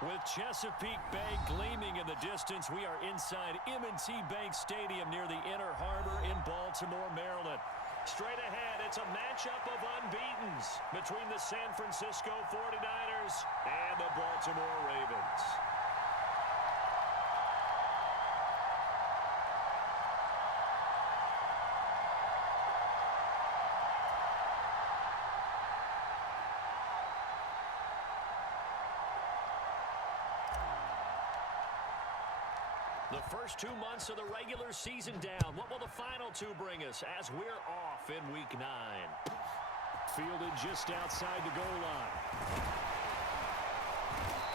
With Chesapeake Bay gleaming in the distance, we are inside M&T Bank Stadium near the Inner Harbor in Baltimore, Maryland. Straight ahead, it's a matchup of unbeatens between the San Francisco 49ers and the Baltimore Ravens. The first 2 months of the regular season down. What will the final two bring us as we're off in Week 9? Fielded just outside the goal line.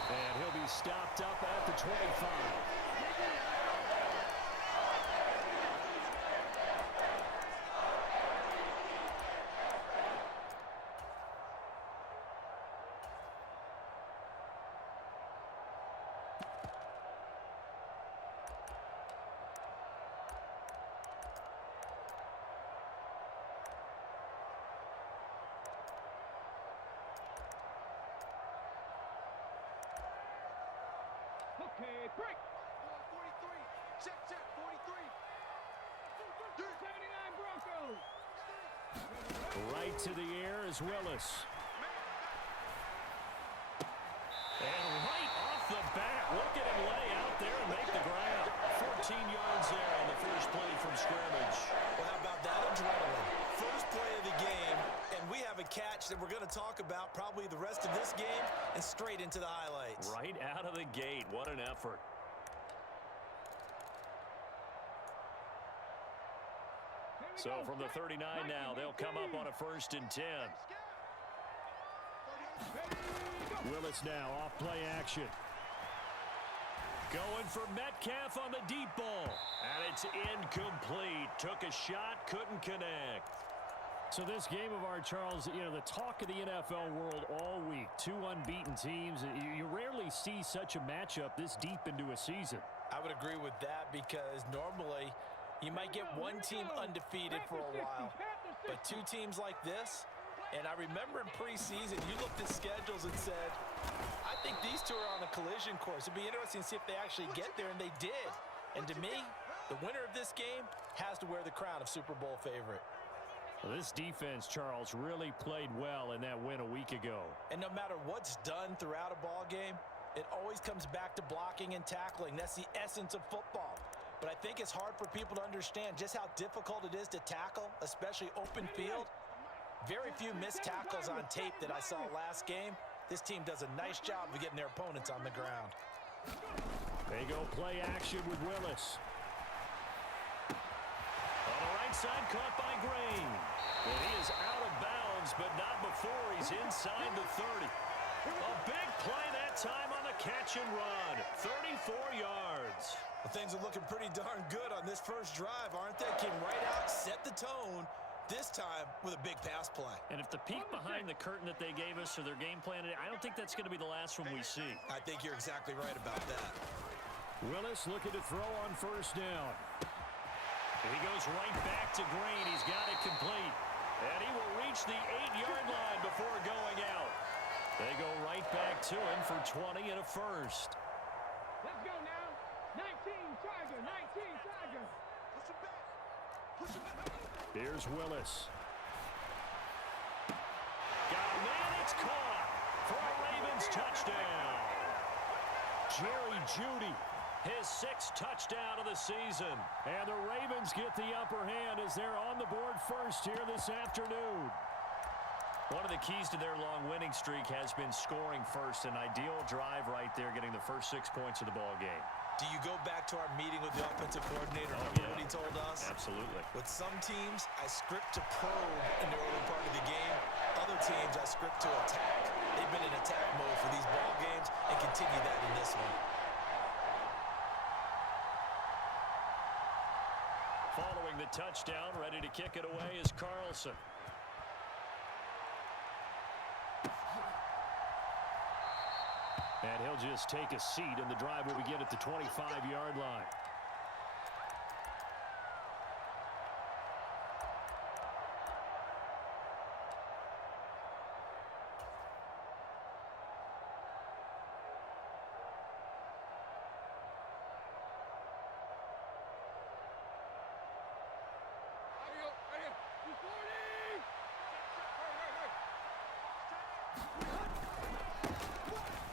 And he'll be stopped up at the 25. Okay, break. 43. Check, 43. 79 Broncos. Right to the air is Willis. And right off the bat, look at him lay out there and make the ground. 14 yards there on the first play from scrimmage. Well, how about that adrenaline? First play of the game, and we have a catch that we're going to talk about probably the rest of this game and straight into the highlights. Right out of the gate. What an effort. So from the 39 now, they'll come up on a 1st and 10. Willis now off play action. Going for Metcalf on the deep ball. And it's incomplete. Took a shot, couldn't connect. So this game of ours, Charles, you know, the talk of the NFL world all week. 2 unbeaten teams. You rarely see such a matchup this deep into a season. I would agree with that because normally you might get one team undefeated for a while. But 2 teams like this, and I remember in preseason, you looked at schedules and said, I think these 2 are on a collision course. It'd be interesting to see if they actually get there, and they did. And to me, the winner of this game has to wear the crown of Super Bowl favorite. Well, this defense, Charles, really played well in that win a week ago. And no matter what's done throughout a ball game, it always comes back to blocking and tackling. That's the essence of football. But I think it's hard for people to understand just how difficult it is to tackle, especially open field. Very few missed tackles on tape that I saw last game. This team does a nice job of getting their opponents on the ground. They go play action with Willis. On the right side, caught by Green. And he is out of bounds, but not before he's inside the 30. A big play that time on the catch and run. 34 yards. Well, things are looking pretty darn good on this first drive, aren't they? Came right out, set the tone, this time with a big pass play. And if the peek behind the curtain that they gave us or their game plan, I don't think that's going to be the last one we see. I think you're exactly right about that. Willis looking to throw on 1st down. He goes right back to Green. He's got it complete. And he will reach the 8-yard line before going out. They go right back to him for 20 and a 1st. Let's go now. 19 Tiger, 19 Tiger. Push him back. Push him back. Here's Willis. Got a man, it's caught for a Ravens touchdown. Jerry Jeudy, his 6th touchdown of the season. And the Ravens get the upper hand as they're on the board first here this afternoon. One of the keys to their long winning streak has been scoring first. An ideal drive right there, getting the first 6 points of the ball game. Do you go back to our meeting with the offensive coordinator? Remember what he told us? Absolutely. With some teams, I script to probe in the early part of the game. Other teams, I script to attack. They've been in attack mode for these ball games and continue that in this one. Following the touchdown, ready to kick it away is Carlson. And he'll just take a seat, and the drive will begin at the 25-yard line.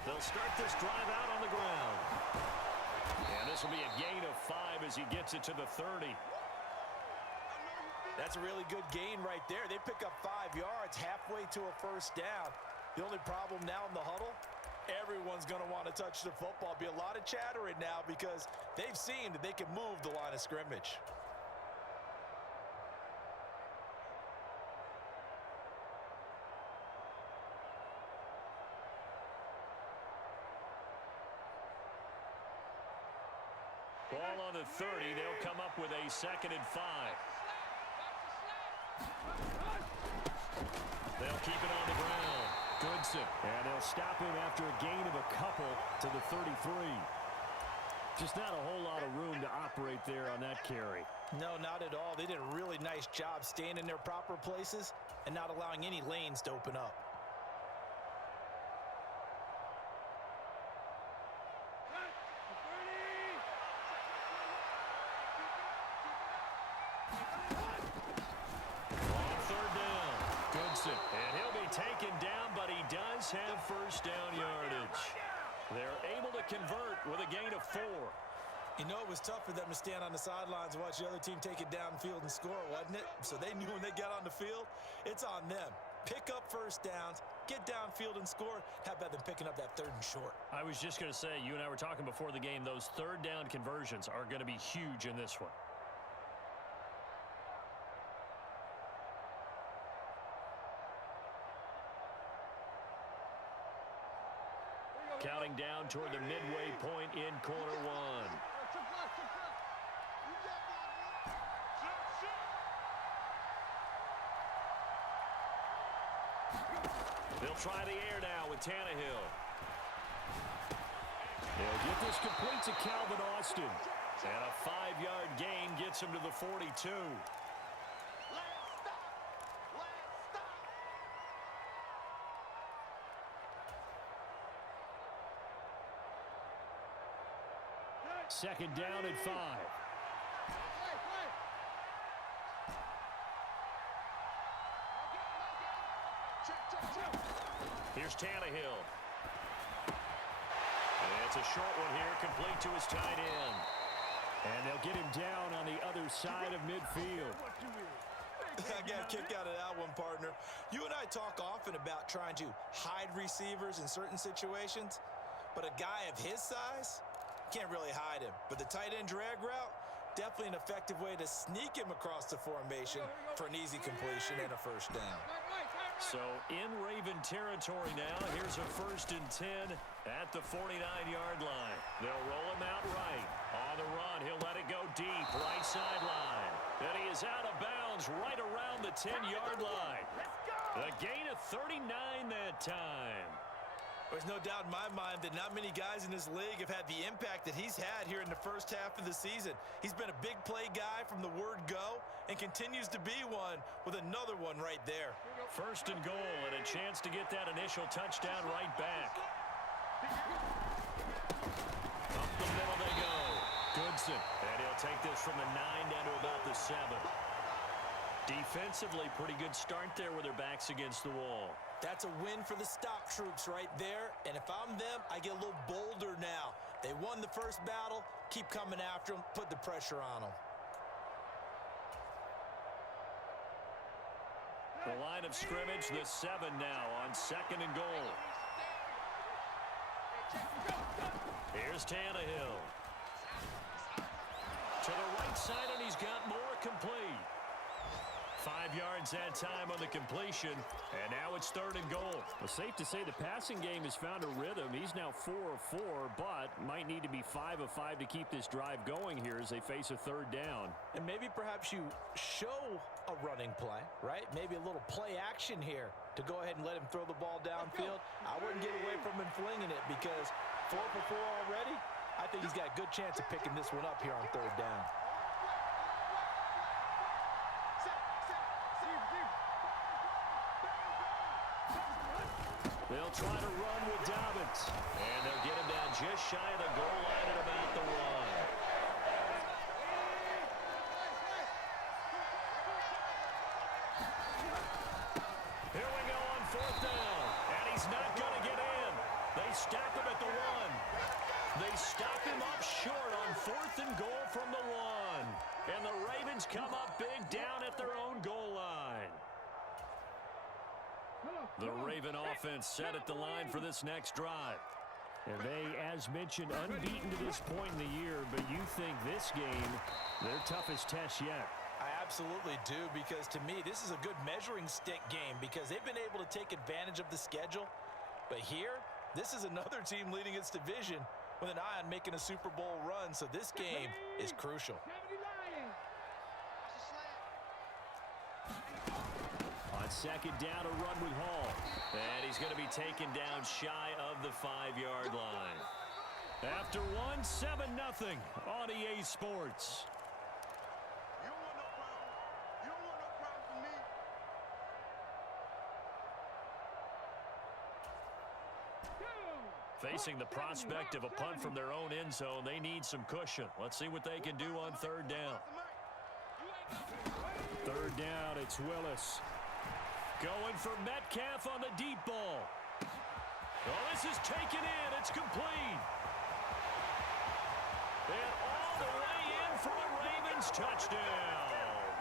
They'll start this drive out on the ground. And this will be a gain of 5 as he gets it to the 30. That's a really good gain right there. They pick up 5 yards halfway to a first down. The only problem now in the huddle, everyone's going to want to touch the football. Be a lot of chattering now because they've seen that they can move the line of scrimmage. Ball on the 30. They'll come up with a 2nd and 5. They'll keep it on the ground. Goodson. And they'll stop him after a gain of a couple to the 33. Just not a whole lot of room to operate there on that carry. No, not at all. They did a really nice job staying in their proper places and not allowing any lanes to open up. And he'll be taken down, but he does have first down yardage. They're able to convert with a gain of 4. You know, it was tough for them to stand on the sidelines and watch the other team take it downfield and score, wasn't it? So they knew when they got on the field, it's on them. Pick up first downs, get downfield and score. How about them picking up that 3rd and short? I was just going to say, you and I were talking before the game, those 3rd down conversions are going to be huge in this one. Counting down toward the midway point in quarter 1. They'll try the air now with Tannehill. They'll get this complete to Calvin Austin. And a 5-yard gain gets him to the 42. Second down and 5. Here's Tannehill. And it's a short one here, complete to his tight end. And they'll get him down on the other side of midfield. I got a kick out of that one, partner. You and I talk often about trying to hide receivers in certain situations, but a guy of his size can't really hide him. But the tight end drag route, definitely an effective way to sneak him across the formation for an easy completion and a first down. So in Raven territory now, here's a 1st and 10 at the 49-yard line. They'll roll him out right. On the run, he'll let it go deep, right sideline. And he is out of bounds right around the 10-yard line. The gain of 39 that time. There's no doubt in my mind that not many guys in this league have had the impact that he's had here in the first half of the season. He's been a big play guy from the word go and continues to be one with another one right there. 1st and goal and a chance to get that initial touchdown right back. Up the middle they go. Goodson. And he'll take this from the 9 down to about the 7. Defensively, pretty good start there with their backs against the wall. That's a win for the stock troops right there. And if I'm them, I get a little bolder now. They won the first battle. Keep coming after them. Put the pressure on them. The line of scrimmage, the 7 now on 2nd and goal. Here's Tannehill. To the right side, and he's got more complete. 5 yards that time on the completion, and now it's 3rd and goal. Well, safe to say the passing game has found a rhythm. He's now 4 of 4, but might need to be 5 of 5 to keep this drive going here as they face a 3rd down. And maybe perhaps you show a running play, right? Maybe a little play action here to go ahead and let him throw the ball downfield. I wouldn't get away from him flinging it because 4 for 4 already. I think he's got a good chance of picking this one up here on 3rd down. They'll try to run with Dobbins. And they'll get him down just shy of the goal line at about the 1. Here we go on 4th down. And he's not going to get in. They stack him at the 1. They stop him up short on 4th and goal from the 1. And the Ravens come up big down at their own goal line. The Raven offense set at the line for this next drive. And they, as mentioned, unbeaten to this point in the year, but you think this game, their toughest test yet. I absolutely do, because to me, this is a good measuring stick game because they've been able to take advantage of the schedule. But here, this is another team leading its division with an eye on making a Super Bowl run, so this game is crucial. On second down, a run with Hall. And he's going to be taken down shy of the 5-yard line. After one, 7-0 on EA Sports. You don't want no problem. You don't want no problem for me. Facing the prospect of a punt from their own end zone, they need some cushion. Let's see what they can do on 3rd down. 3rd down, it's Willis. Going for Metcalf on the deep ball. Oh, this is taken in. It's complete. And all the way in for a Ravens touchdown.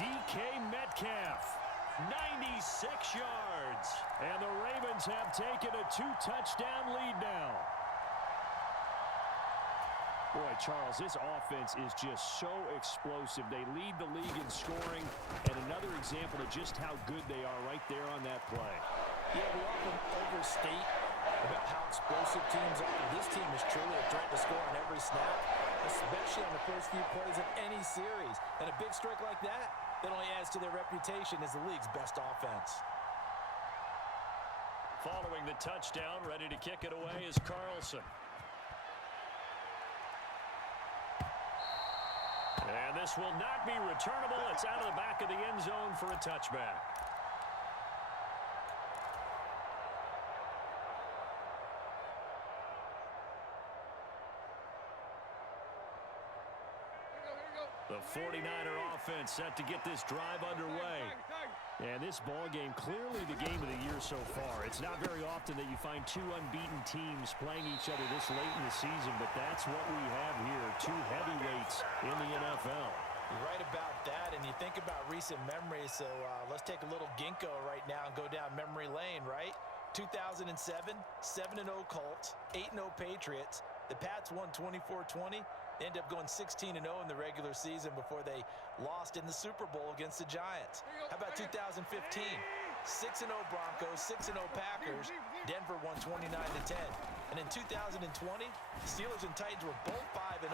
DK Metcalf, 96 yards. And the Ravens have taken a 2-touchdown lead now. Boy, Charles, this offense is just so explosive. They lead the league in scoring, and another example of just how good they are right there on that play. Yeah, we often overstate about how explosive teams are. This team is truly a threat to score on every snap, especially on the first few plays of any series. And a big strike like that only adds to their reputation as the league's best offense. Following the touchdown, ready to kick it away is Carlson. And this will not be returnable. It's out of the back of the end zone for a touchback. The 49er offense set to get this drive underway. And this ball game, clearly the game of the year so far. It's not very often that you find two unbeaten teams playing each other this late in the season, but that's what we have here, two heavyweights in the NFL. You're right about that, and you think about recent memories, so let's take a little ginkgo right now and go down memory lane, right? 2007, 7-0 Colts, 8-0 Patriots. The Pats won 24-20. They ended up going 16-0 in the regular season before they lost in the Super Bowl against the Giants. How about 2015? 6-0 Broncos, 6-0 Packers. Denver won 29-10. And in 2020, Steelers and Titans were both 5-0.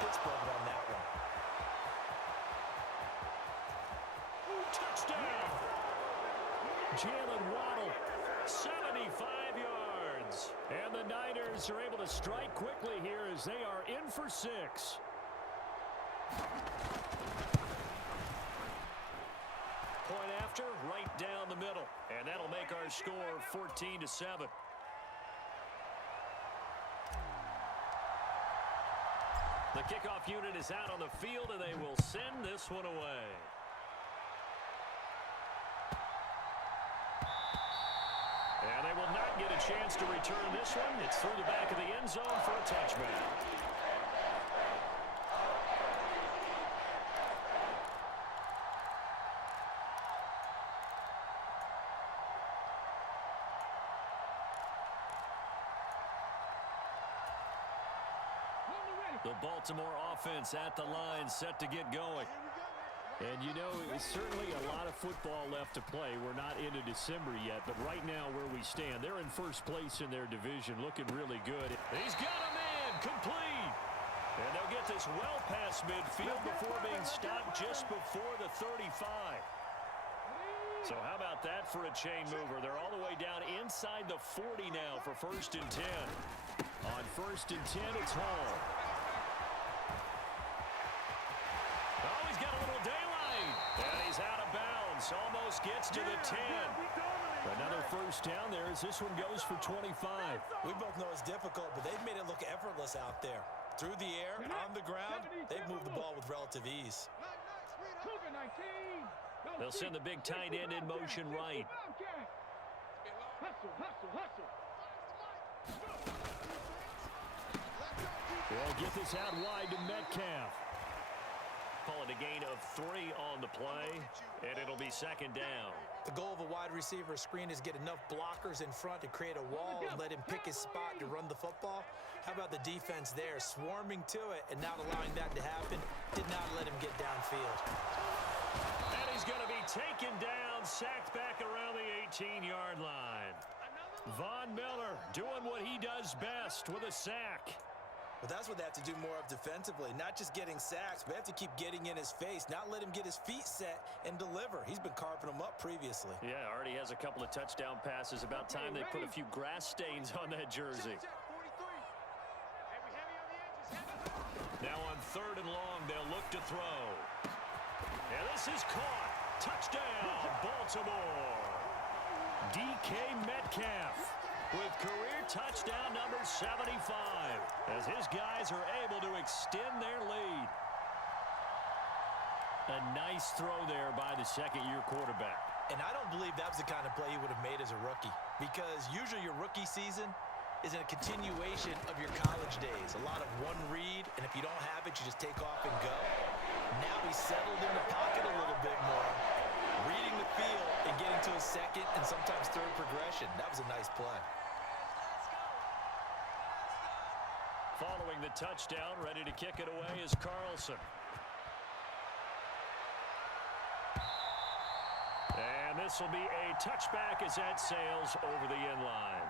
Pittsburgh won that one. Touchdown! Jalen Waddle, 75 yards. And the Niners are able to strike quickly here as they are in for 6. Point after, right down the middle. And that'll make our score 14-7. The kickoff unit is out on the field, and they will send this one away. And they will not get a chance to return this one. It's through the back of the end zone for a touchback. The Baltimore offense at the line, set to get going. And you know, it's certainly a lot of football left to play. We're not into December yet, but right now where we stand, they're in first place in their division, looking really good. He's got a man, complete. And they'll get this well past midfield before being stopped just before the 35. So how about that for a chain mover? They're all the way down inside the 40 now for 1st and 10. On 1st and 10, it's Hall. Oh, he's got a little daylight. And he's out of bounds. Almost gets to the 10. Another first down there as this one goes for 25. We both know it's difficult, but they've made it look effortless out there. Through the air, on the ground, they've moved the ball with relative ease. They'll send the big tight end in motion right. They'll get this out wide to Metcalf. Call it a gain of 3 on the play, and it'll be second down. The goal of a wide receiver screen is get enough blockers in front to create a wall and let him pick his spot to run the football. How about the defense there, swarming to it and not allowing that to happen? Did not let him get downfield. And he's going to be taken down, sacked back around the 18-yard line. Von Miller doing what he does best with a sack. But that's what they have to do more of defensively, not just getting sacks, but they have to keep getting in his face, not let him get his feet set and deliver. He's been carving them up previously. Yeah, already has a couple of touchdown passes. About time they put a few grass stains on that jersey. Now on 3rd and long, they'll look to throw. And this is caught. Touchdown, Baltimore. DK Metcalf with career touchdown number 75 as his guys are able to extend their lead. A nice throw there by the second-year quarterback. And I don't believe that was the kind of play he would have made as a rookie, because usually your rookie season is a continuation of your college days. A lot of one read, and if you don't have it, you just take off and go. Now he's settled in the pocket a little bit more, reading the field and getting to his second and sometimes third progression. That was a nice play. Following the touchdown, ready to kick it away is Carlson. And this will be a touchback as that sails over the end line.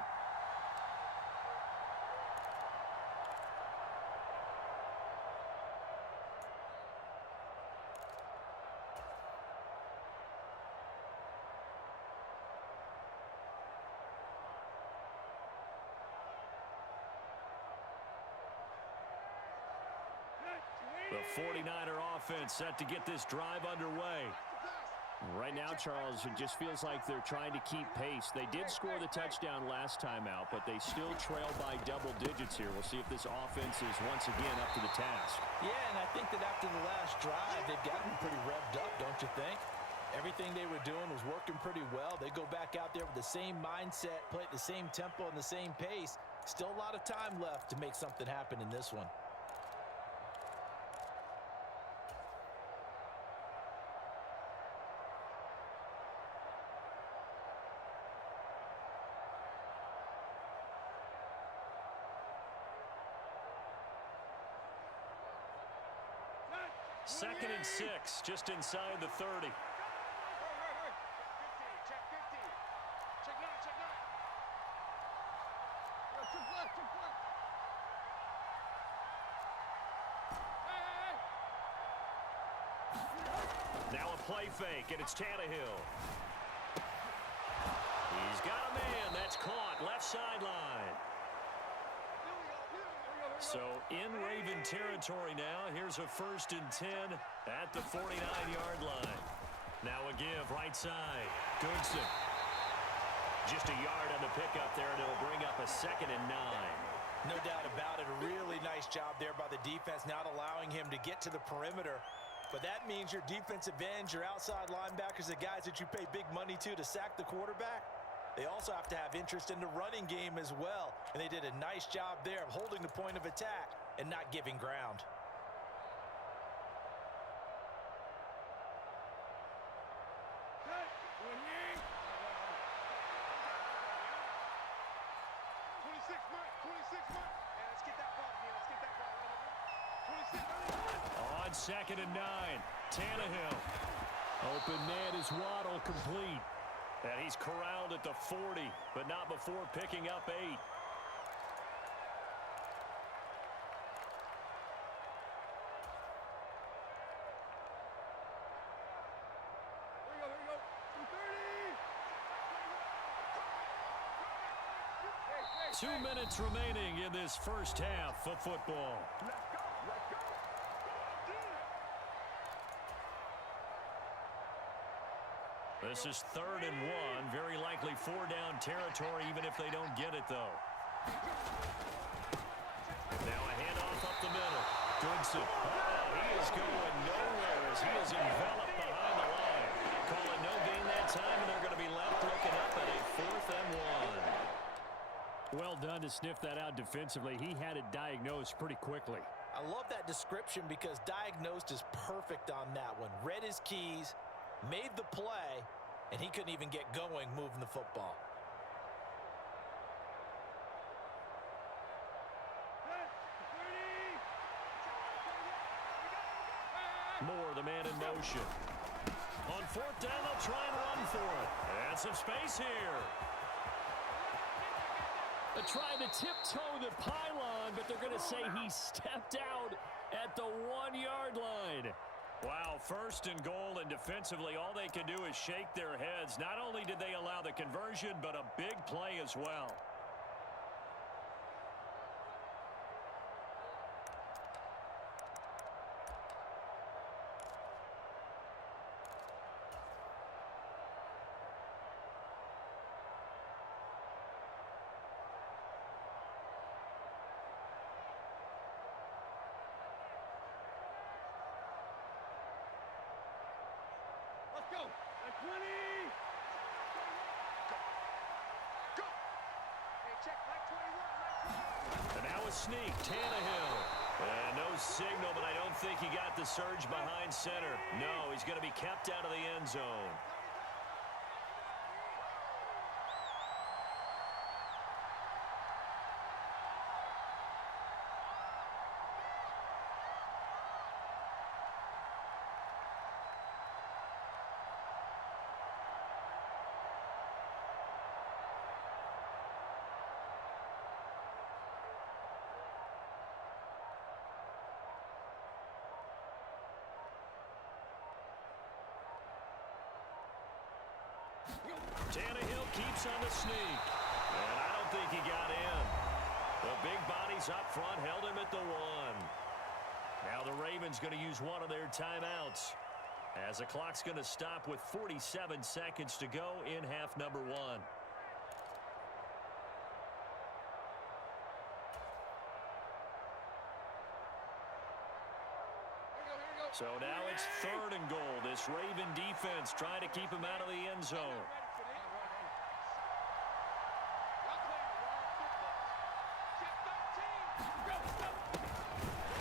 The 49er offense set to get this drive underway. Right now, Charles, it just feels like they're trying to keep pace. They did score the touchdown last time out, but they still trail by double digits here. We'll see if this offense is once again up to the task. Yeah, and I think that after the last drive, they've gotten pretty revved up, don't you think? Everything they were doing was working pretty well. They go back out there with the same mindset, play at the same tempo and the same pace. Still a lot of time left to make something happen in this one. Second and 6, just inside the 30. Check 50. Check 9, check 9. Yo, check left, check left. Hey. Now a play fake, and it's Tannehill. He's got a man. That's caught. Left sideline. So in Raven territory now. Here's a 1st and 10 at the 49-yard line. Now a give right side. Goodson. Just a yard on the pickup there, and it'll bring up a 2nd and 9. No doubt about it. A really nice job there by the defense, not allowing him to get to the perimeter. But that means your defensive ends, your outside linebackers, the guys that you pay big money to sack the quarterback, they also have to have interest in the running game as well. And they did a nice job there of holding the point of attack and not giving ground. On 2nd and 9, Tannehill. Open man is Waddle, complete. And he's corralled at the 40, but not before picking up 8. There you go. 230. 2 minutes remaining in this first half of football. This is 3rd and 1. Very likely 4-down territory, even if they don't get it, though. Now a handoff up the middle. Goodson. Oh, he is going nowhere as he is enveloped behind the line. Call it no gain that time, and they're going to be left looking up at a 4th and 1. Well done to sniff that out defensively. He had it diagnosed pretty quickly. I love that description because diagnosed is perfect on that one. Read his keys, made the play, and he couldn't even get going moving the football. Moore, the man in motion. On fourth down, they'll try and run for it. And some space here. They're trying to tiptoe the pylon, but they're going to say he stepped out at the 1-yard line. Wow, first and goal, and defensively, all they can do is shake their heads. Not only did they allow the conversion, but a big play as well. Let's go. At 20. Go. Hey, check. Like 21. And now a sneak, Tannehill. And no signal, but I don't think he got the surge behind center. No, he's going to be kept out of the end zone. Tannehill keeps on the sneak. And I don't think he got in. The big bodies up front held him at the 1. Now the Ravens going to use one of their timeouts, as the clock's going to stop with 47 seconds to go in half number 1. So now it's 3rd and goal. This Raven defense trying to keep him out of the end zone.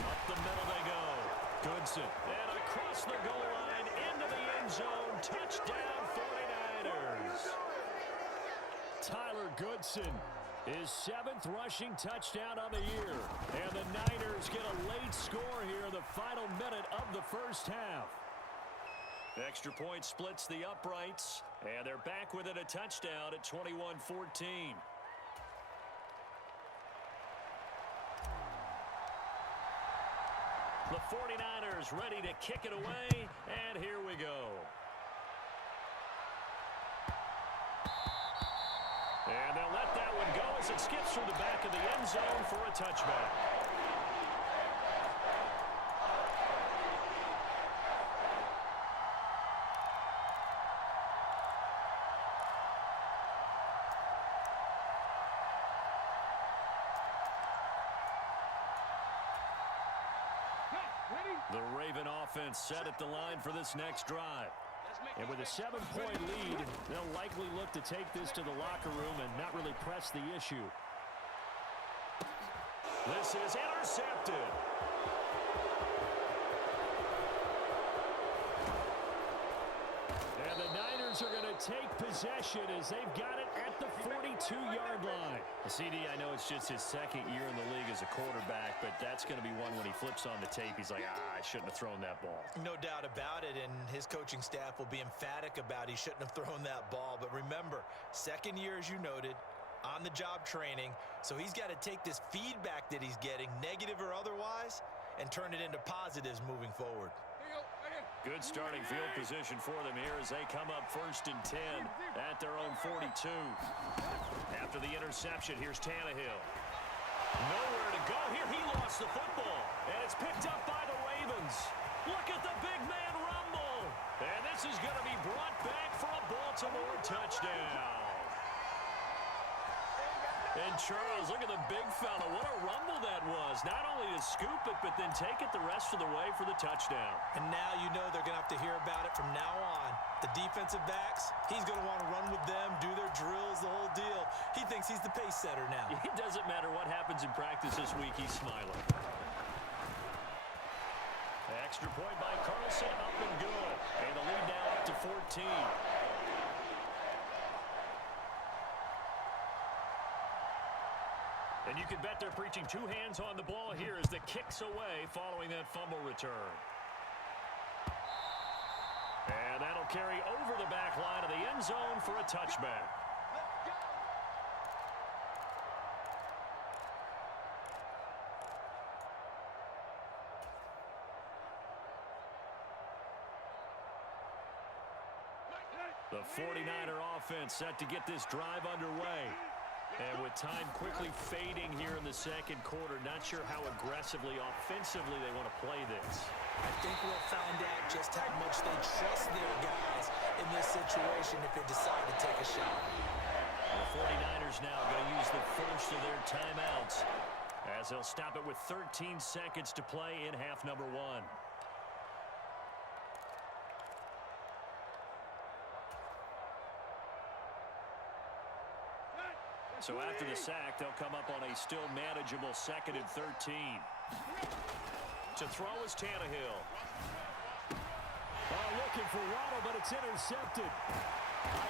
Up the middle they go. Goodson. And across the goal line into the end zone. Touchdown 49ers. Tyler Goodson, his 7th rushing touchdown on the year. And the Niners get a late score here in the final minute of the first half. Extra point splits the uprights, and they're back within a touchdown at 21-14. The 49ers ready to kick it away, and here we go. And they'll let that one go as it skips through the back of the end zone for a touchback. The Raven offense set at the line for this next drive. And with a 7-point lead, they'll likely look to take this to the locker room and not really press the issue. This is intercepted. And the Niners are going to take possession as they've got it at the 42-yard line. CD, I know it's just his 2nd year in the league as a quarterback, but that's going to be one when he flips on the tape. He's like, I shouldn't have thrown that ball. No doubt about it, and his coaching staff will be emphatic about he shouldn't have thrown that ball. But remember, 2nd year, as you noted, on-the-job training, so he's got to take this feedback that he's getting, negative or otherwise, and turn it into positives moving forward. Good starting field position for them here as they come up 1st and 10 at their own 42. After the interception, here's Tannehill. Nowhere to go here. He lost the football, and it's picked up by the Ravens. Look at the big man rumble. And this is going to be brought back for a Baltimore touchdown. And Charles, look at the big fella. What a rumble that was. Not only to scoop it, but then take it the rest of the way for the touchdown. And now you know they're going to have to hear about it from now on. The defensive backs, he's going to want to run with them, do their drills, the whole deal. He thinks he's the pace setter now. It doesn't matter what happens in practice this week, he's smiling. Extra point by Carlson, up and good. And the lead now up to 14. And you can bet they're preaching two hands on the ball here as the kick's away following that fumble return. And that'll carry over the back line of the end zone for a touchback. The 49er offense set to get this drive underway. And with time quickly fading here in the second quarter, not sure how aggressively, offensively they want to play this. I think we'll find out just how much they trust their guys in this situation if they decide to take a shot. The 49ers now going to use the first of their timeouts as they'll stop it with 13 seconds to play in half number one. So after the sack, they'll come up on a still manageable 2nd and 13. To throw is Tannehill. Looking for Waddle, but it's intercepted.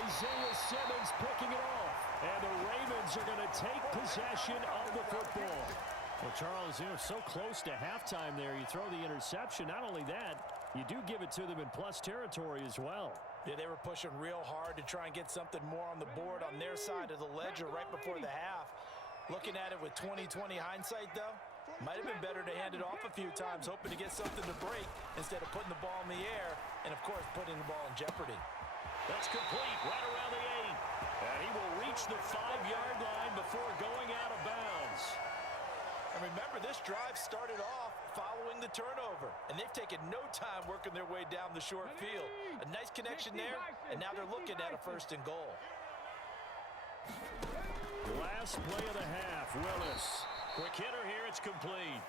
Isaiah Simmons picking it off. And the Ravens are going to take possession of the football. Well, Charles, you know, so close to halftime there. You throw the interception. Not only that, you do give it to them in plus territory as well. Yeah, they were pushing real hard to try and get something more on the board on their side of the ledger right before the half. Looking at it with 20/20 hindsight, though, might have been better to hand it off a few times, hoping to get something to break instead of putting the ball in the air and, of course, putting the ball in jeopardy. That's complete right around the 8. And he will reach the 5-yard line before going out of bounds. And remember, this drive started off following the turnover, and they've taken no time working their way down the short field. A nice connection there, and now they're looking at a 1st and goal. Last play of the half, Willis. Quick hitter here, it's complete.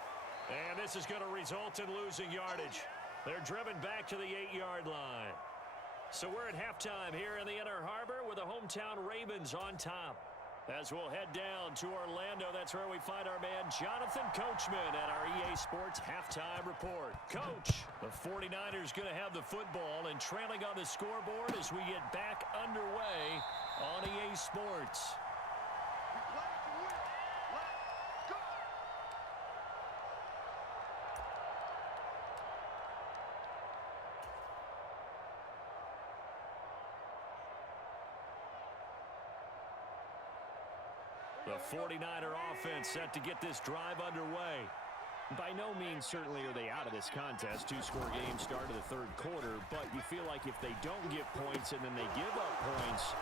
And this is going to result in losing yardage. They're driven back to the 8-yard line. So we're at halftime here in the Inner Harbor with the hometown Ravens on top. As we'll head down to Orlando, that's where we find our man Jonathan Coachman at our EA Sports Halftime Report. Coach, the 49ers going to have the football and trailing on the scoreboard as we get back underway on EA Sports. The 49er offense set to get this drive underway. By no means certainly are they out of this contest. 2-score game start of the 3rd quarter, but you feel like if they don't get points and then they give up points,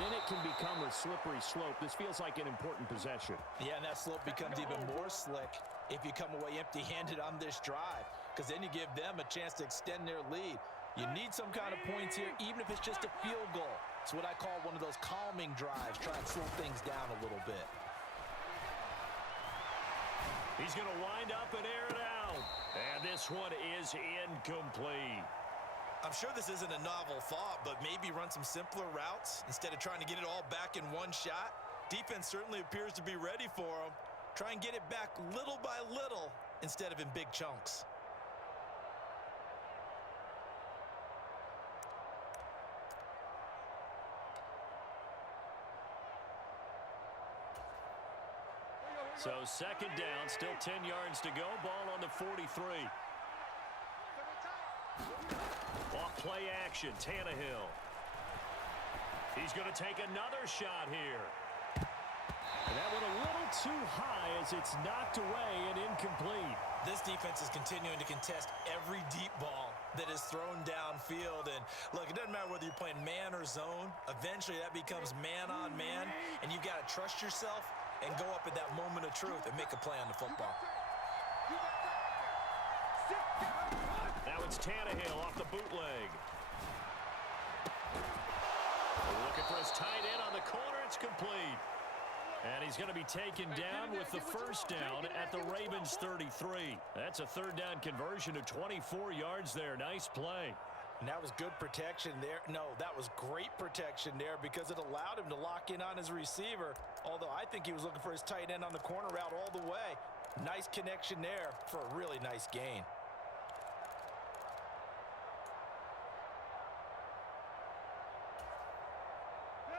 then it can become a slippery slope. This feels like an important possession. Yeah, and that slope becomes even more slick if you come away empty-handed on this drive, because then you give them a chance to extend their lead. You need some kind of points here, even if it's just a field goal. It's what I call one of those calming drives, try and slow things down a little bit. He's going to wind up and air it out. And this one is incomplete. I'm sure this isn't a novel thought, but maybe run some simpler routes instead of trying to get it all back in one shot. Defense certainly appears to be ready for him. Try and get it back little by little instead of in big chunks. So 2nd down, still 10 yards to go. Ball on the 43. Off play action, Tannehill. He's going to take another shot here. And that one a little too high as it's knocked away and incomplete. This defense is continuing to contest every deep ball that is thrown downfield. And look, it doesn't matter whether you're playing man or zone. Eventually that becomes man on man, and you've got to trust yourself and go up at that moment of truth and make a play on the football. Now it's Tannehill off the bootleg. Looking for his tight end on the corner. It's complete. And he's going to be taken down with the first down at the Ravens 33. That's a third down conversion of 24 yards there. Nice play. And that was good protection there. No, that was great protection there because it allowed him to lock in on his receiver. Although I think he was looking for his tight end on the corner route all the way. Nice connection there for a really nice gain.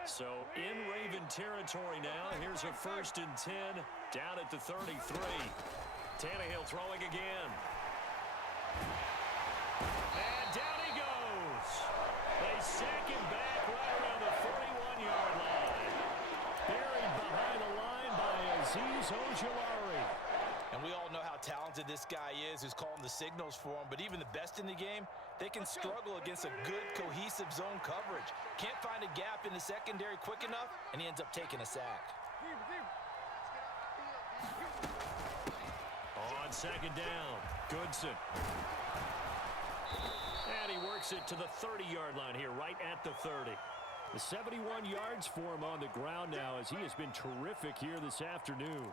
So in Raven territory now. Here's a 1st and 10 down at the 33. Tannehill throwing again. And down he goes. They sack him back right around the 41-yard line. Buried behind the line by Azeez Ojulari. And we all know how talented this guy is who's calling the signals for him. But even the best in the game, they can struggle against a good, cohesive zone coverage. Can't find a gap in the secondary quick enough, and he ends up taking a sack. On 2nd down, Goodson. And he works it to the 30-yard line here, right at the 30. The 71 yards for him on the ground now as he has been terrific here this afternoon.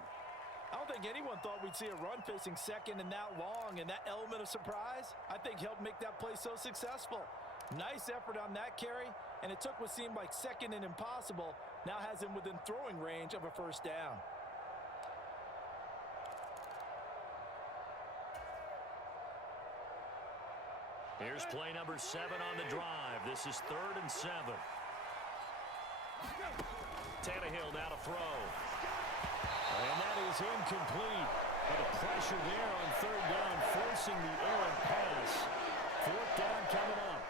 I don't think anyone thought we'd see a run facing second and that long, and that element of surprise, I think, helped make that play so successful. Nice effort on that carry, and it took what seemed like second and impossible, now has him within throwing range of a first down. Here's play number 7 on the drive. This is 3rd and 7. Tannehill now to throw. And that is incomplete. But a pressure there on 3rd down, forcing the errant pass. 4th down coming up.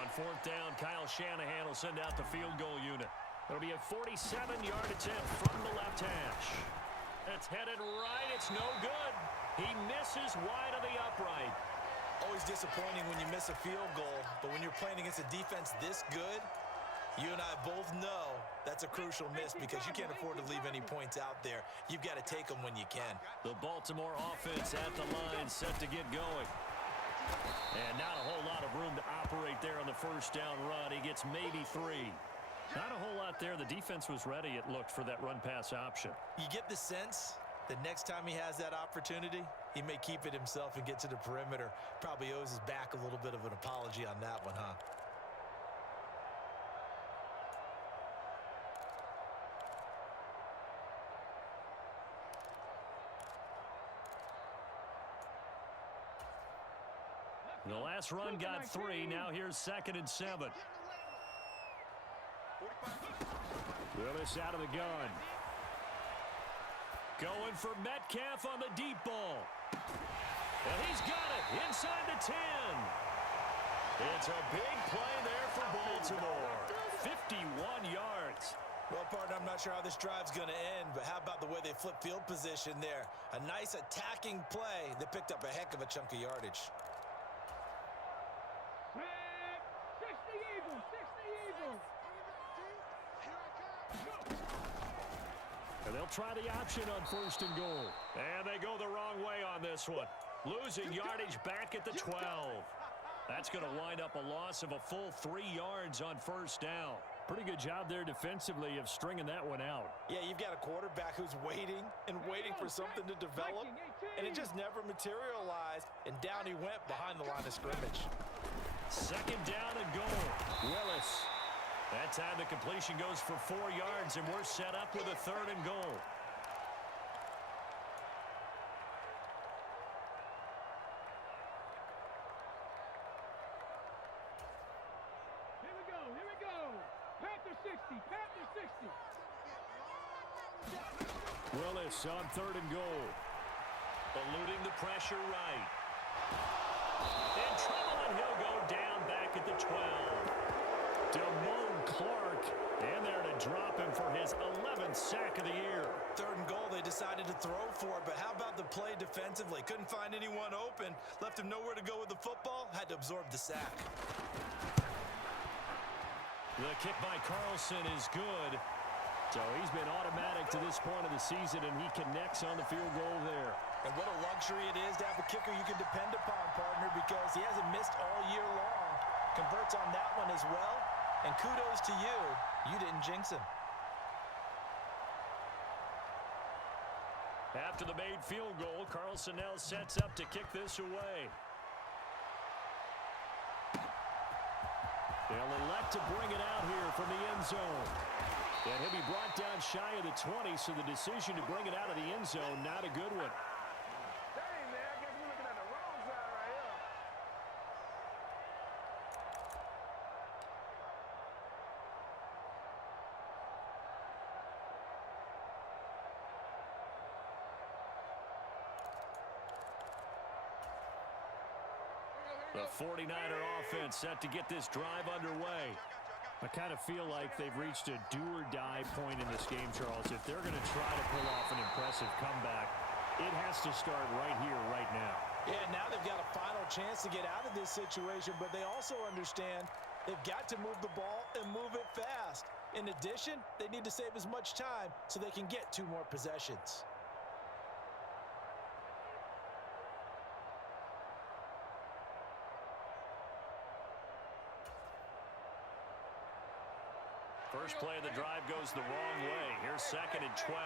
On 4th down, Kyle Shanahan will send out the field goal unit. It'll be a 47-yard attempt from the left hash. That's headed right. It's no good. He misses wide of the upright. Always disappointing when you miss a field goal, but when you're playing against a defense this good, you and I both know that's a crucial miss because you can't afford to leave any points out there. You've got to take them when you can. The Baltimore offense at the line set to get going. And not a whole lot of room to operate there on the first down run. He gets maybe 3. Not a whole lot there. The defense was ready, it looked, for that run-pass option. You get the sense that next time he has that opportunity, he may keep it himself and get to the perimeter. Probably owes his back a little bit of an apology on that one, huh? The last run got 3. Now here's 2nd and 7. Willis out of the gun. Going for Metcalf on the deep ball. And he's got it inside the 10. It's a big play there for Baltimore. 51 yards. Well, partner, I'm not sure how this drive's going to end, but how about the way they flip field position there? A nice attacking play that picked up a heck of a chunk of yardage. 60 Eagles, 60 Eagles. And they'll try the option on 1st and goal. And they go the wrong way on this one. Losing yardage back at the 12. That's going to wind up a loss of a full 3 yards on 1st down. Pretty good job there defensively of stringing that one out. Yeah, you've got a quarterback who's waiting and waiting for something to develop, and it just never materialized, and down he went behind the line of scrimmage. 2nd down and goal. Willis. That time the completion goes for 4 yards, and we're set up with a 3rd and goal. Here we go, here we go. Panther 60, Panther 60. Willis on 3rd and goal. Eluding the pressure right. In trouble, and he'll go down back at the 12. Damone Clark in there to drop him for his 11th sack of the year. 3rd and goal, they decided to throw for it, but how about the play defensively? Couldn't find anyone open, left him nowhere to go with the football, had to absorb the sack. The kick by Carlson is good. So he's been automatic to this point of the season, and he connects on the field goal there. And what a luxury it is to have a kicker you can depend upon, partner, because he hasn't missed all year long. Converts on that one as well. And kudos to you. You didn't jinx him. After the made field goal, Carlson now sets up to kick this away. They'll elect to bring it out here from the end zone. And he'll be brought down shy of the 20, so the decision to bring it out of the end zone, not a good one. Dang, man, I guess we're looking at the wrong side right here. The 49er offense set to get this drive underway. I kind of feel like they've reached a do-or-die point in this game, Charles. If they're going to try to pull off an impressive comeback, it has to start right here, right now. Yeah, now they've got a final chance to get out of this situation, but they also understand they've got to move the ball and move it fast. In addition, they need to save as much time so they can get 2 more possessions. First play of the drive goes the wrong way. Here's 2nd and 12.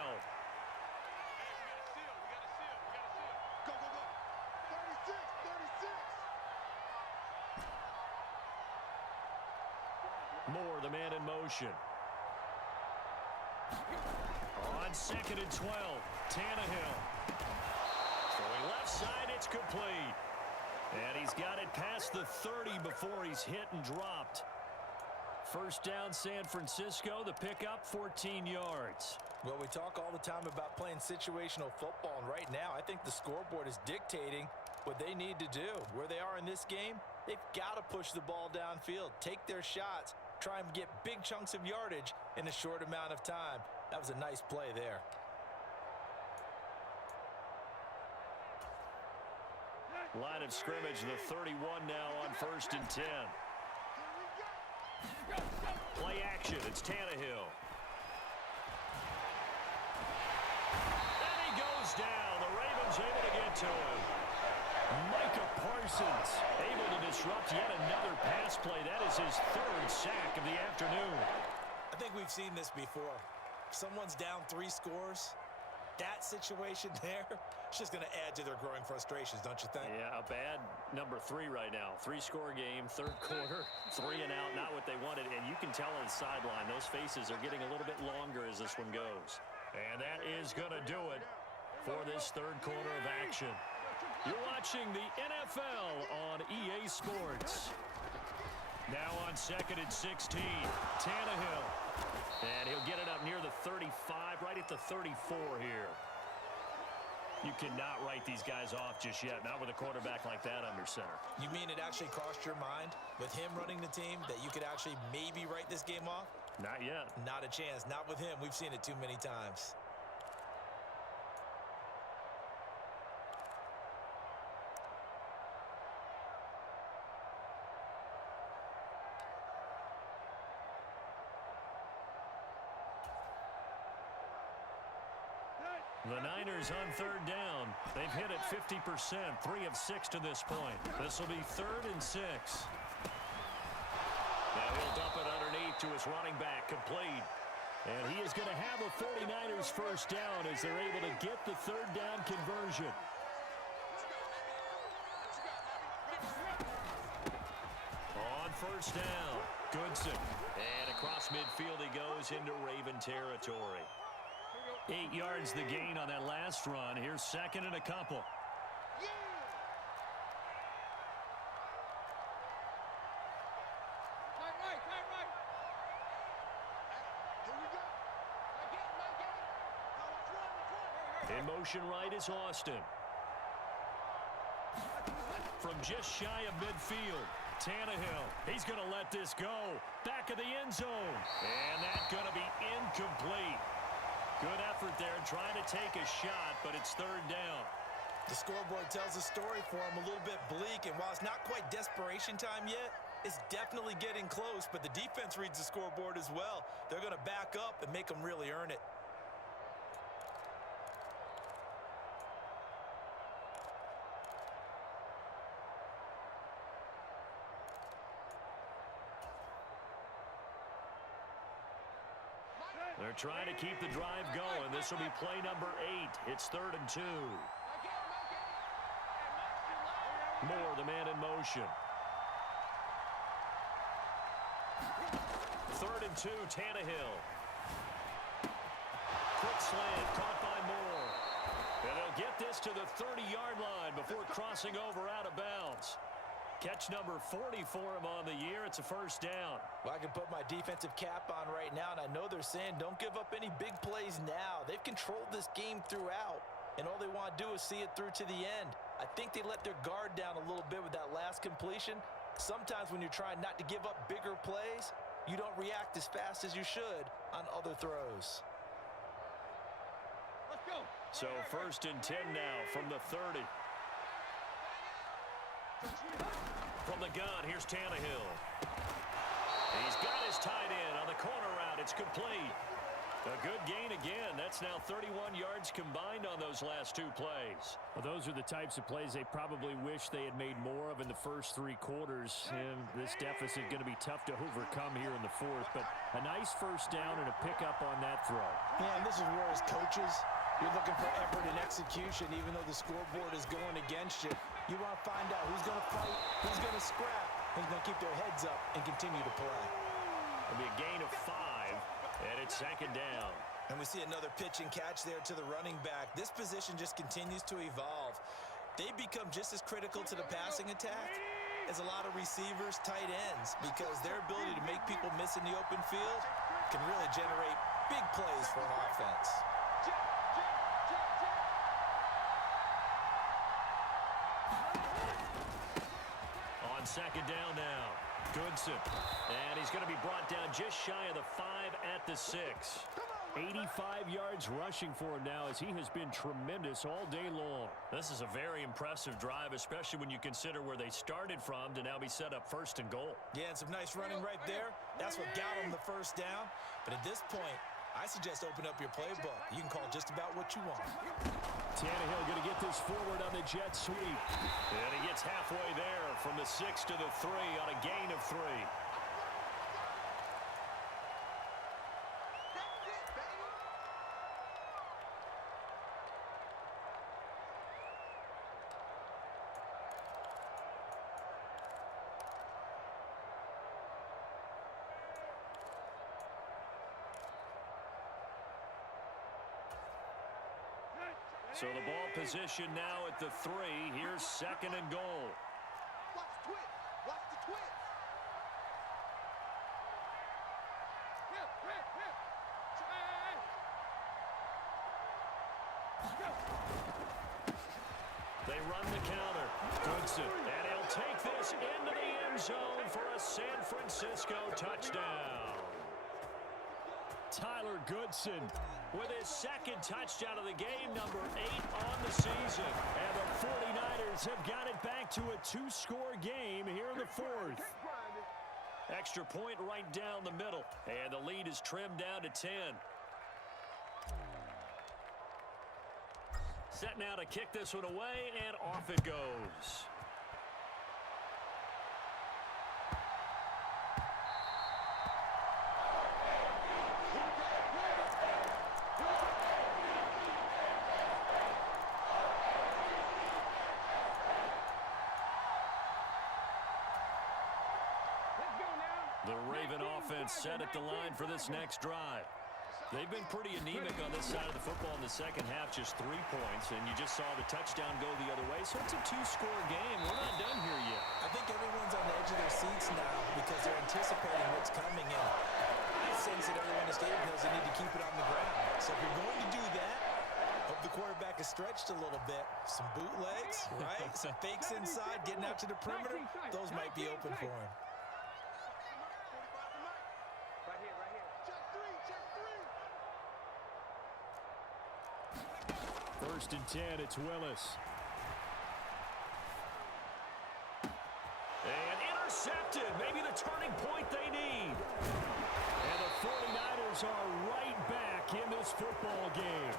Go, go, go. 36, 36. Moore, the man in motion. On 2nd and 12, Tannehill. Throwing left side, it's complete. And he's got it past the 30 before he's hit and dropped. First down, San Francisco. The pickup, 14 yards. Well, we talk all the time about playing situational football, and right now I think the scoreboard is dictating what they need to do. Where they are in this game, they've got to push the ball downfield, take their shots, try and get big chunks of yardage in a short amount of time. That was a nice play there. Line of scrimmage, the 31 now on 1st and 10. Play action, it's Tannehill. And he goes down. The Ravens able to get to him. Micah Parsons able to disrupt yet another pass play. That is his 3rd sack of the afternoon. I think we've seen this before. Someone's down 3 scores. That situation there, it's just going to add to their growing frustrations, don't you think? Yeah, a bad number 3 right now. 3-score game, 3rd quarter, 3 and out, not what they wanted. And you can tell on the sideline, those faces are getting a little bit longer as this one goes. And that is going to do it for this 3rd quarter of action. You're watching the NFL on EA Sports. Now on 2nd and 16, Tannehill. And he'll get it up near the 35, right at the 34 here. You cannot write these guys off just yet, not with a quarterback like that under center. You mean it actually crossed your mind with him running the team that you could actually maybe write this game off? Not yet. Not a chance. Not with him. We've seen it too many times. The Niners on 3rd down. They've hit it 50%, 3 of 6 to this point. This will be 3rd and 6. Now he'll dump it underneath to his running back, complete. And he is going to have a 49ers first down as they're able to get the 3rd down conversion. On 1st down, Goodson. And across midfield he goes into Raven territory. 8 yards the gain on that last run. Here's 2nd and a couple. In motion right is Austin. From just shy of midfield, Tannehill. He's going to let this go. Back of the end zone. And that's going to be incomplete. Good effort there, trying to take a shot, but it's 3rd down. The scoreboard tells a story for him, a little bit bleak, and while it's not quite desperation time yet, it's definitely getting close, but the defense reads the scoreboard as well. They're going to back up and make them really earn it. They're trying to keep the drive going. This will be play number 8. It's 3rd and 2. Moore, the man in motion. 3rd and 2, Tannehill. Quick slant, caught by Moore. And they'll get this to the 30-yard line before crossing over out of bounds. Catch number 40 for him on the year. It's a first down. Well, I can put my defensive cap on right now, and I know they're saying don't give up any big plays now. They've controlled this game throughout, and all they want to do is see it through to the end. I think they let their guard down a little bit with that last completion. Sometimes when you're trying not to give up bigger plays, you don't react as fast as you should on other throws. Let's go. So 1st and 10 now from the 30. From the gun, here's Tannehill. He's got his tight end on the corner route. It's complete. A good gain again. That's now 31 yards combined on those last 2 plays. Well, those are the types of plays they probably wish they had made more of in the first 3 quarters. And this deficit going to be tough to overcome here in the 4th. But a nice first down and a pickup on that throw. Yeah, and this is where as coaches, you're looking for effort and execution, even though the scoreboard is going against you. You want to find out who's going to fight, who's going to scrap, who's going to keep their heads up and continue to play. It'll be a gain of 5, and it's 2nd down. And we see another pitch and catch there to the running back. This position just continues to evolve. They become just as critical to the passing attack as a lot of receivers, tight ends, because their ability to make people miss in the open field can really generate big plays for an offense. On 2nd down now, Goodson. And he's going to be brought down just shy of the 5 at the 6. 85 yards rushing for him now as he has been tremendous all day long. This is a very impressive drive, especially when you consider where they started from to now be set up 1st and goal. Yeah, and some nice running right there. That's what got them the first down. But at this point, I suggest open up your playbook. You can call just about what you want. Tannehill going to get this forward on the jet sweep. And he gets halfway there from the 6 to the 3 on a gain of 3. So the ball position now at the 3. Here's 2nd and goal. Watch the twist. Watch the twist. Hip, hip, hip. Let's go. They run the counter. Goodson. And he'll take this into the end zone for a San Francisco touchdown. Tyler Goodson with his 2nd touchdown of the game, number 8 on the season. And the 49ers have got it back to a 2-score game here in the 4th. Extra point right down the middle. And the lead is trimmed down to 10. Set now to kick this one away, and off it goes. The Raven offense set at the line for this next drive. They've been pretty anemic on this side of the football in the second half, just 3 points, and you just saw the touchdown go the other way. So it's a 2-score game. We're not done here yet. I think everyone's on the edge of their seats now because they're anticipating what's coming in. I sense that everyone in the stadium knows they need to keep it on the ground. So if you're going to do that, hope the quarterback is stretched a little bit. Some bootlegs, right? Some fakes inside, getting out to the perimeter. Those might be open for him. Right here, right here. Check 3, check 3. 1st and 10, it's Willis. And intercepted. Maybe the turning point they need. And the 49ers are right back in this football game.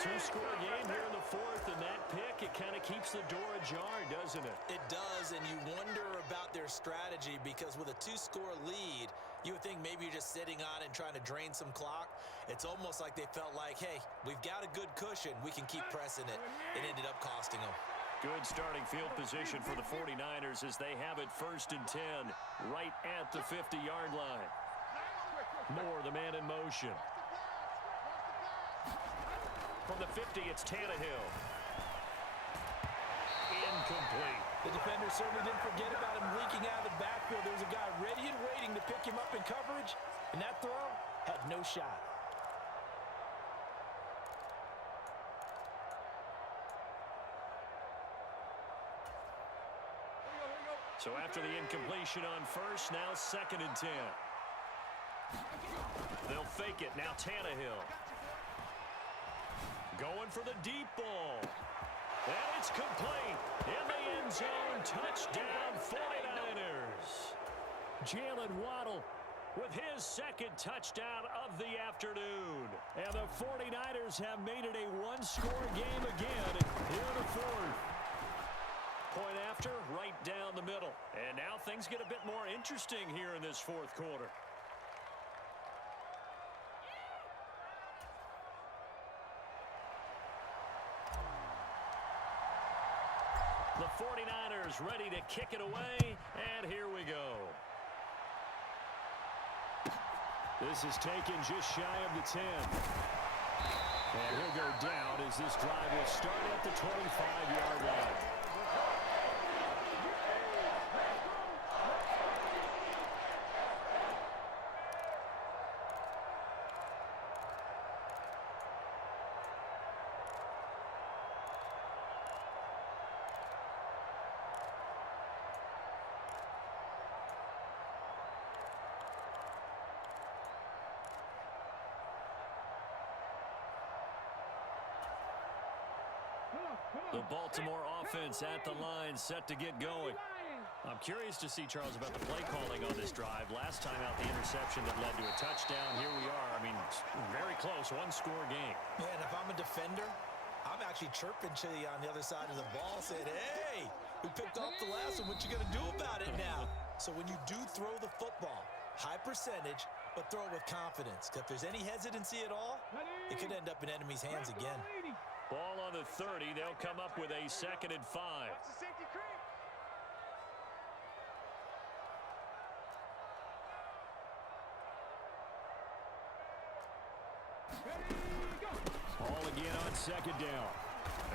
2-score game here in the 4th, and that pick, it kind of keeps the door ajar, doesn't it? It does, and you wonder about their strategy because with a 2-score lead, You would think maybe you're just sitting on it and trying to drain some clock. It's almost like they felt like, hey, we've got a good cushion. We can keep pressing it. It ended up costing them. Good starting field position for the 49ers as they have it 1st and 10 right at the 50-yard line. Moore, the man in motion. From the 50, it's Tannehill. Incomplete. The defender certainly didn't forget about him leaking out of the backfield. There was a guy ready and waiting to pick him up in coverage, and that throw had no shot. So after the incompletion on 1st, now 2nd and 10. They'll fake it. Now Tannehill. Going for the deep ball. And it's complete. In the end zone. Touchdown 49ers. Jalen Waddle with his 2nd touchdown of the afternoon. And the 49ers have made it a one-score game again here in the 4th. Point after, right down the middle. And now things get a bit more interesting here in this 4th quarter. The 49ers ready to kick it away, and here we go. This is taken just shy of the 10. And he'll go down as this drive will start at the 25-yard line. The Baltimore offense at the line, set to get going. I'm curious to see, Charles, about the play calling on this drive. Last time out, the interception that led to a touchdown. Here we are. I mean, very close, one-score game. Man, if I'm a defender, I'm actually chirping to you on the other side of the ball, saying, hey, we picked off the last one. What you going to do about it now? So when you do throw the football, high percentage, but throw it with confidence. Because if there's any hesitancy at all, it could end up in enemy's hands again. Ball on the 30. They'll come up with a 2nd and 5. Ball again on 2nd down.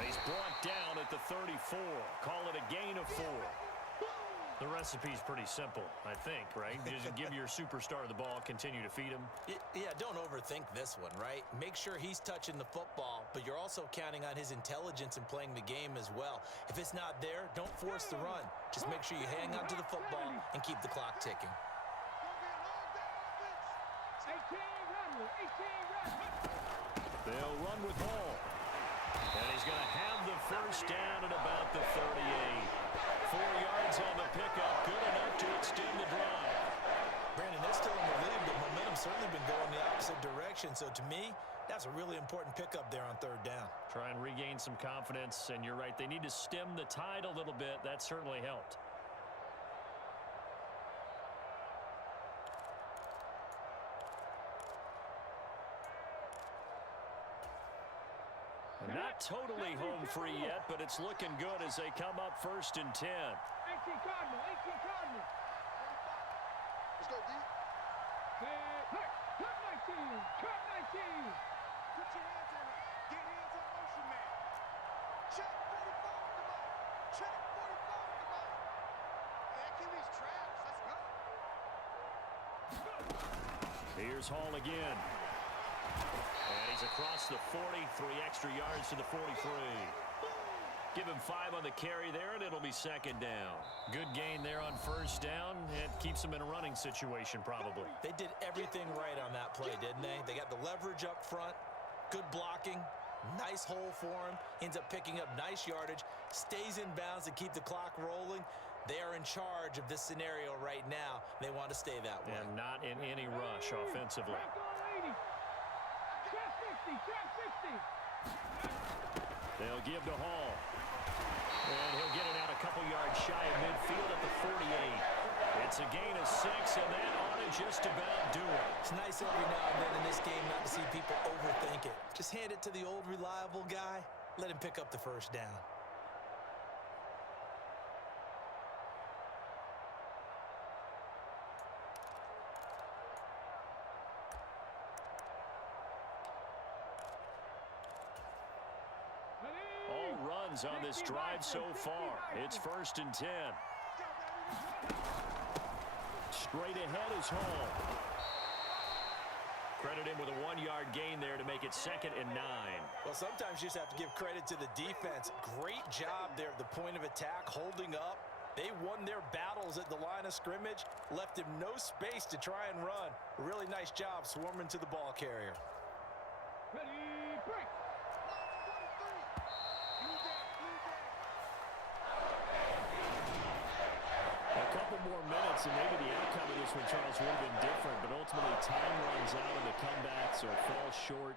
He's brought down at the 34. Call it a gain of 4. The recipe's pretty simple, I think, right? Just give your superstar the ball, continue to feed him. Yeah, don't overthink this one, right? Make sure he's touching the football, but you're also counting on his intelligence in playing the game as well. If it's not there, don't force the run. Just make sure you hang on to the football and keep the clock ticking. They'll run with ball. And he's going to have the 1st down at about the 38. 4 yards on the pickup, good enough to extend the drive. Brandon, they're still in the lead, but momentum's certainly been going the opposite direction. So to me, that's a really important pickup there on 3rd down. Try and regain some confidence, and you're right, they need to stem the tide a little bit. That certainly helped. Not totally home free yet, but it's looking good as they come up 1st and 10. 18 Cardinal, 18 Cardinal. Let's go, D. Cut 19, cut 19. Put your hands on it. Get hands on motion, man. Check 45 on the ball. Check 45 on the ball. Man, QB's trash. Let's go. Here's Hall again. And he's across the 40, 3 extra yards to the 43. Give him 5 on the carry there, and it'll be 2nd down. Good gain there on 1st down. It keeps them in a running situation, probably. They did everything right on that play, didn't they? They got the leverage up front, good blocking, nice hole for him, ends up picking up nice yardage, stays in bounds to keep the clock rolling. They are in charge of this scenario right now. They want to stay that way. And not in any rush offensively. They'll give to Hall. And he'll get it out a couple yards shy of midfield at the 48. It's It's a gain of 6, and that ought to just about do it. It's nice every now and then in this game not to see people overthink it. Just hand it to the old reliable guy. Let him pick up the first down. All runs on this drive so far. It's 1st and 10. Straight ahead is home. Credit him with a 1-yard gain there to make it 2nd and 9. Well, sometimes you just have to give credit to the defense. Great job there at the point of attack, holding up. They won their battles at the line of scrimmage, left him no space to try and run. Really nice job swarming to the ball carrier. Ready, break. A couple more minutes, and maybe the outcome of this one, Charles, would have been different, but ultimately time runs out, and the comebacks or fall short